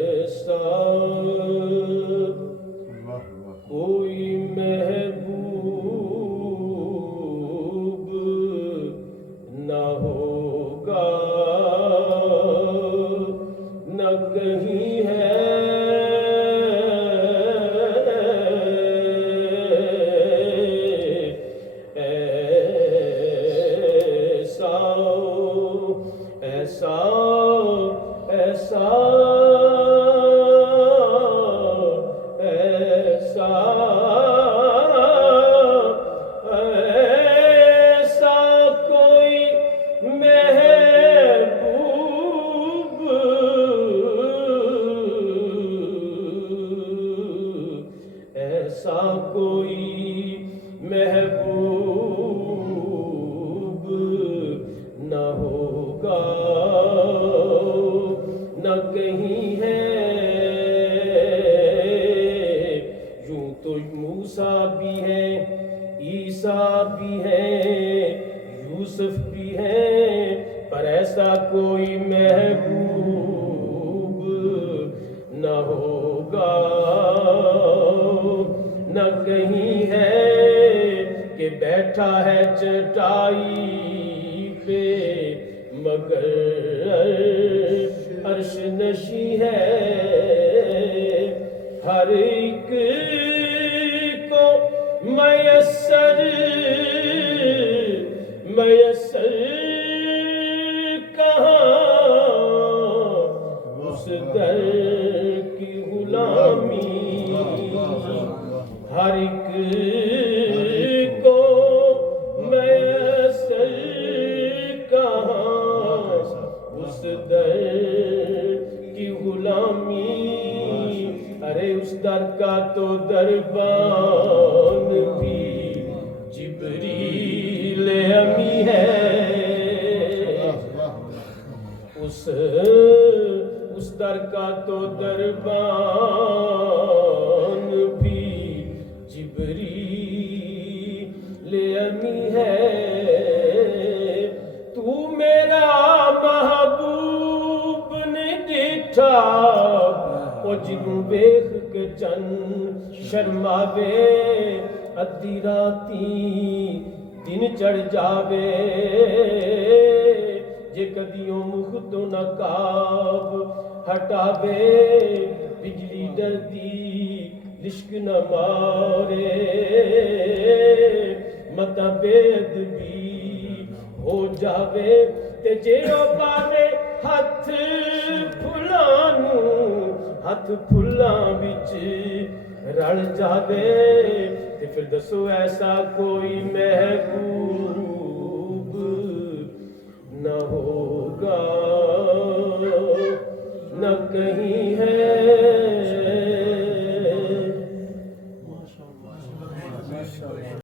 ایسا کوئی محبوب نہ ہوگا، نہ کہیں ہے ایسا ایسا ایسا ایسا کوئی محبوب ایسا کوئی محبوب نہ ہوگا، نہ کہیں ہے۔ یوں تو موسیٰ بھی ہے، عیسیٰ بھی ہے، یوسف بھی ہے، پر ایسا کوئی محبوب نہ ہوگا، نہ کہیں ہے کہ بیٹھا ہے چٹائی پہ مگر عرش نشیں ہے۔ ہر ایک کو میسر کہاں اس در کی غلامی، ہر ایک کو میسر کہاں اس در کی غلامی۔ ارے اس در کا تو دربان بھی جبریل امی ہے، اس در کا تو دربان بھی جبریل امی ہے۔ تو میرا محبوب نے ڈٹھا او جنوں ویکھ کے چن شرماوے، ادھی راتی دن چڑھ جاوے، جے کدیوں مکھ تو نقاب ہٹاوے، بجلی ڈردی لشک نہ مارے، متا بے ادبی ہو جاوے، تے جے او پاوے ہتھ پھلاں نوں، ہتھ پھلاں وچ رل جاوے، تے پھر دسو ایسا کوئی محبوب نہ ہوگا، نہ کہیں ہے۔